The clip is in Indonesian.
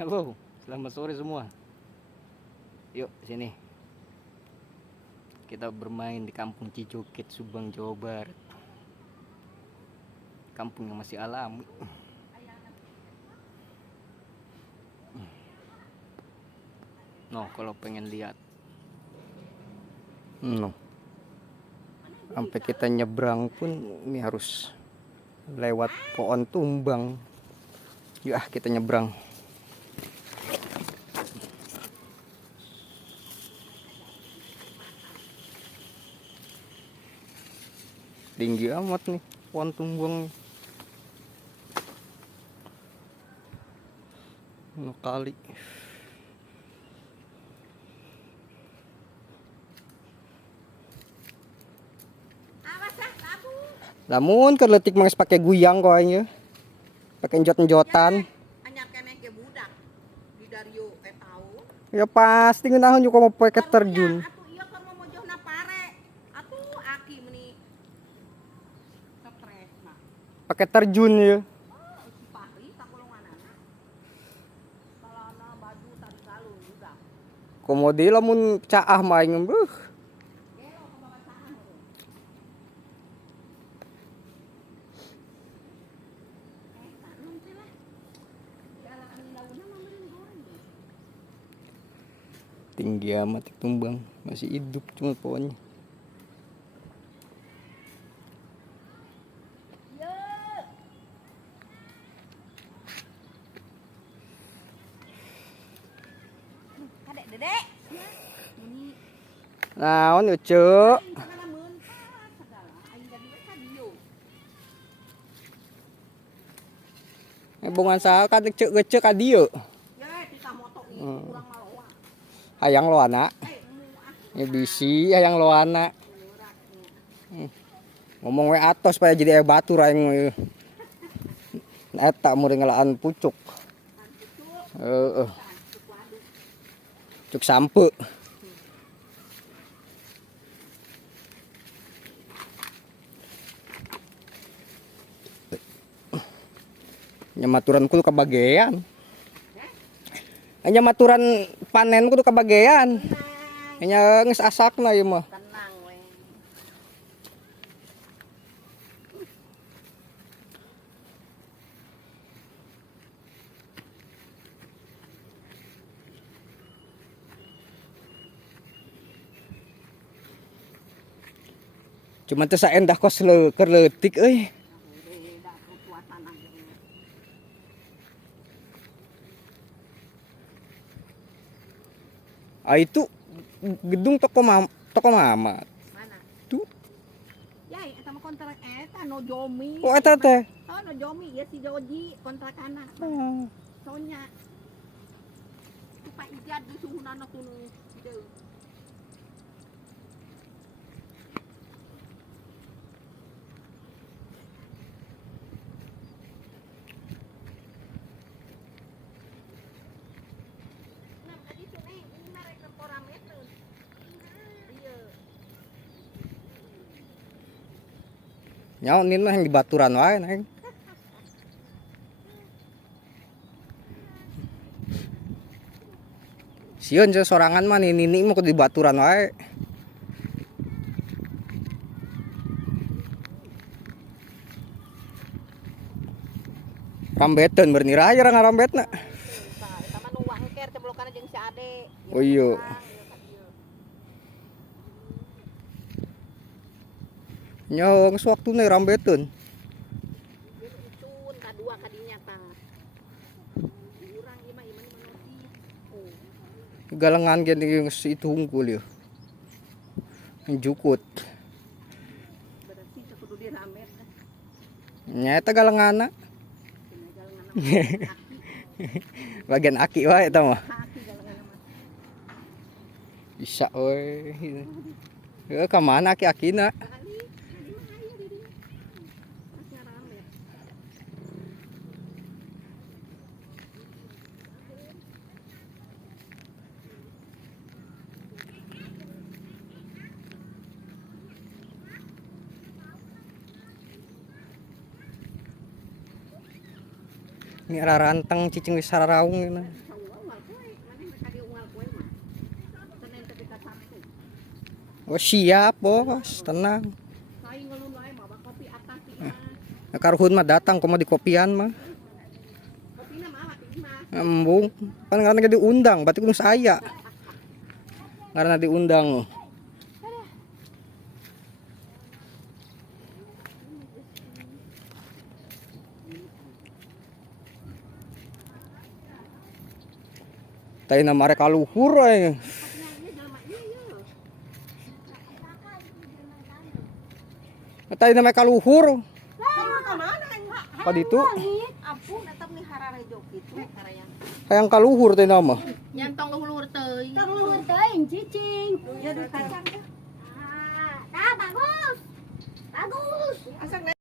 Halo, selamat sore semua. Yuk, sini. Kita bermain di Kampung Cijoket, Subang, Jawa Barat. Kampung yang masih alami. No, kalau pengen lihat. No. Sampai kita nyebrang pun ini harus lewat pohon tumbang. Yuk, kita nyebrang. Tinggi amat nih pohon tumbang. No kali. Namun keletik manges pakai guyang koanya. Pakai njot-njotan. Anyar kene ke budak di Dario tahu. Ya pasti ngeunahun juga mau pakai terjun. Atuh iya kan mau mojohna pare. Atuh aki meni stres mah. Pakai terjun ya. Si Fahri sakolonganana. Salana baju tadi galung juga. Komodi lamun caah main beuh. Tinggi amat tumbang, masih hidup cuma pohonnya. Kadek dedek. Naon yo, Cuk? Bungan sa kadek cek ka dieu. Ya, kita moto ini kurang maloa. Hayang loana. Ya bisi hayang loana. Ngomong we atos supaya jadi batur aing. Eta muring ngelaan pucuk. Heeh. Cuk sampe. Nyamaturan kudu kabagean. Nyamaturan panen kudu kabagean. Nya geus asakna ieu mah. Tenang we. Cuman teu saendah kos keur leutik euy. Beda suasana gitu. Ah itu gedung toko mama. Mana? Tuh. Ya, eta mah kontrak eta no Jomi. Oh eta teh. Oh, no Jomi ya si Joji kontrakana. Sonya. Pak Ijad di suhunana kuno gitu. Nah, tadi tuh ini merek temporamet tuh. Iya. Nyaon ini yang di baturan wae neng. Sieun sorangan mah nini mah kudu di baturan wae. Rambeteun beurni raya ra ngarambetna. Eta mah nu wangker teh belokana jeung si Ade. Oh iya. Nya geus waktuna rambeteun. Icun kadua kadinya tah. Urang ieu mah notis. Oh. Galengan gen geus itu hungkul ya. Jukut. Berarti teh kudu diramet. Nya eta galenganna. Bagian aki wae eta mah. Bisa we. Heuh ka mana aki-akina? Ini raranteng cicing wis sararaung. Oh siap bos, tenang. Saya ngelun lain mah kopi atas di Karuhun mah datang, kok mau di kopian mah. kopi mah mati mah. Embung, kan karena diundang, berarti kudu saya. Karena diundang. Tadi nama mereka luhur Ini eh. jelema ieu. Tadi nama mereka luhur. Kamu ke mana enggak? Apa itu? Ampun eta meni harare jok kitu karayang. Hayang kaluhur tadi nama. Nyantong luhur teuy. Tong luhur teuing cicing. Ya duh kacang. Nah, bagus. Bagus. Asa